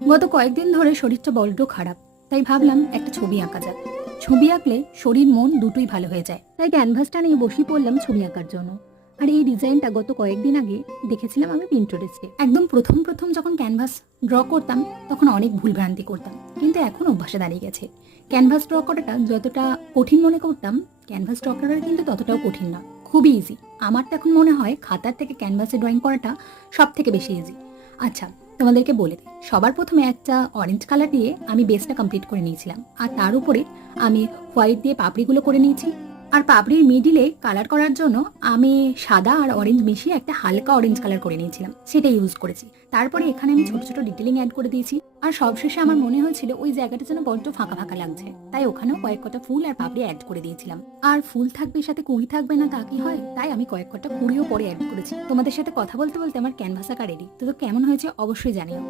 গত কয়েকদিন ধরে শরীরটা বড্ড খারাপ, তাই ভাবলাম একটা ছবি আঁকা যাক। ছবি আঁকলে শরীর মন দুটোই ভালো হয়ে যায়, তাই ক্যানভাসটা নিয়ে বসে পড়লাম ছবি আঁকার জন্য। আর এই ডিজাইনটা গত কয়েকদিন আগে দেখেছিলাম আমি পিন্টারেস্টে। একদম প্রথম প্রথম যখন ক্যানভাস ড্র করতাম তখন অনেক ভুলভ্রান্তি করতাম, কিন্তু এখন অভ্যাসে দাঁড়িয়ে গেছে। ক্যানভাস ড্র করাটা যতটা কঠিন মনে করতাম, ক্যানভাস ড্র করাটা কিন্তু ততটাও কঠিন না, খুবই ইজি। আমার তো এখন মনে হয় খাতার থেকে ক্যানভাসে ড্রয়িং করাটা সব থেকে বেশি ইজি। আচ্ছা, তোমাদেরকে বলে দিই, সবার প্রথমে একটা অরেঞ্জ কালার দিয়ে আমি বেসটা কমপ্লিট করে নিয়েছিলাম, আর তার উপরে আমি হোয়াইট দিয়ে পাপড়িগুলো করে নিয়েছি। আর পাপড়ির মিডিলে কালার করার জন্য আমি সাদা আর অরেঞ্জ মিশিয়ে একটা হালকা অরেঞ্জ কালার করে নিয়েছিলাম, সেটা ইউজ করেছি। তারপরে এখানে আমি ছোট ছোট ডিটেলিং অ্যাড করে দিয়েছি। আর সবশেষে আমার মনে হয়েছিল ওই জায়গাটা যেন বড্ড ফাঁকা ফাঁকা লাগছে, তাই ওখানেও কয়েক কটা ফুল আর পাপড়ি অ্যাড করে দিয়েছিলাম। আর ফুল থাকবে সাথে কুড়ি থাকবে না তা কি হয়, তাই আমি কয়েক কটা কুড়িও পরে অ্যাড করেছি। তোমাদের সাথে কথা বলতে বলতে আমার ক্যানভাস আঁকা রেডি। তো কেমন হয়েছে অবশ্যই জানিও।